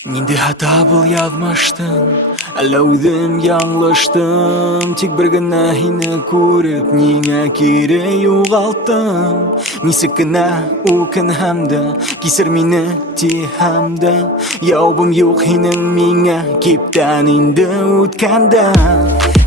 Нинди хата был язмыштың, әллә үзем яңлыштым. Тик бер генә һине күреп, нигә кире югалттым. Нисек кенә үкенһәм дә, кисер мине тиһәм дә, яубым юк һинең миңа, киптән инде үткәндә.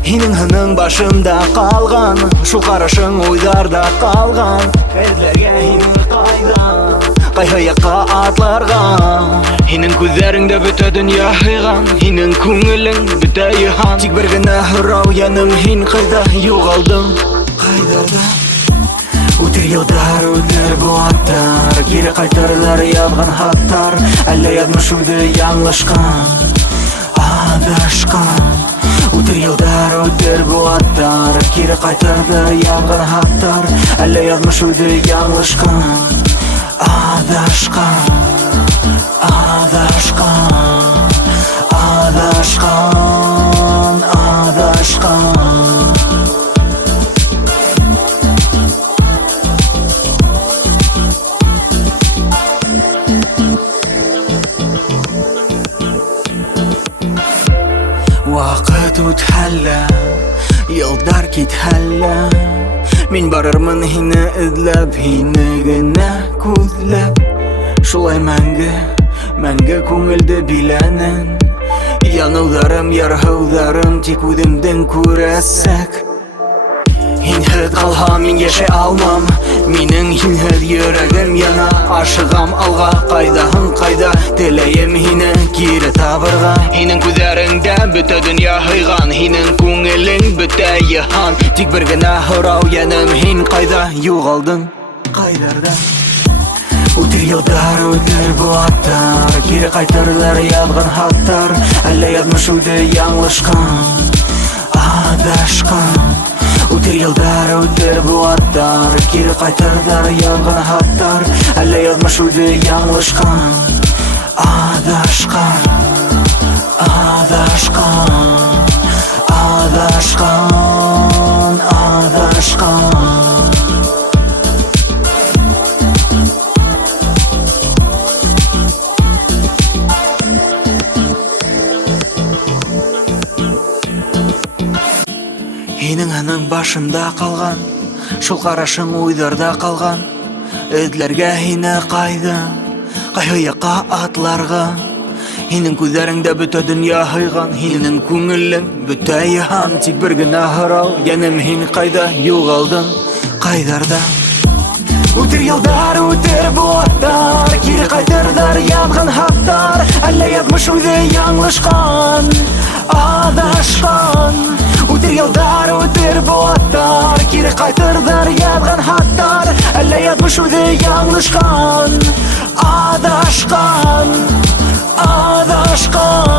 Һинең һының башымда калган, шул карашың уйларда калган. Эзләргә һине кайдан, кайһы якка атларга. Һинең күзләреңдә бөтә дөнья һыйган, һинең күңелең бөтә йыһан. Тик бер генә һорау, яным, һин кайда югалдың, кайдарда? Үтер елдар, үтер бу аттар, кире кайтырлар язган хаттар. Әллә язмыш үзе яңлышкан, адашкан. Үтер елдар, үтер бу аттар, кире кайтырды язган хаттар. Әллә язмыш үзе яңлышкан, адашкан. Адашкан, адашкан, адашкан. Вакыт үтһәллә, елдар китһәллә, мин барырмын һине эзләп, һине генә күзләп. Шулай мәңге, мәңге күңелде биләнен, янударым, ярһыударым тик үҙемдең күрәсәк. Һинһеҙ калһам мин яшәй алмам, минең һинһеҙ йөрәгем яна. Ашыгам алға, кайдаһың кайда, теләйем һине кире табырга. Һинең күҙҙәреңдә бөтә дөнья һыйган, һинең күңелең бөтә йыһан. Тик бер генә һорау, йәнем, һин кайда югалдың, кайдарда? Үтер елдар, үтер бу аттар, кире кайтырлар язган хаттар. Әллә язмыш үзе яңлышкан, адашкан. Үтер елдар, үтер бу аттар, кире кайтырлар язган хаттар. Әллә язмыш үзе яңлышкан, адашкан, адашкан, адашкан, адашкан. Һинең һының башымда калган, шул карашың уйдарда калган. Эзләргә һине кайда, кайһы якка атларга. Һинең күзләреңдә бөтә дөнья һыйган, һинең күңелең бөтә йыһан. Тик бер генә һорау, йәнем, һин кайда югалдың, кайдарда? Үтер елдар, үтер бу аттар, кире кайтырлар язган хаттар. Әллә язмыш үзе яңлышкан, адашкан. Үтер елдар, үтер бу аттар, кире кайтырлар язган хаттар. Әллә язмыш үзе яңлышкан, адашкан, адашкан.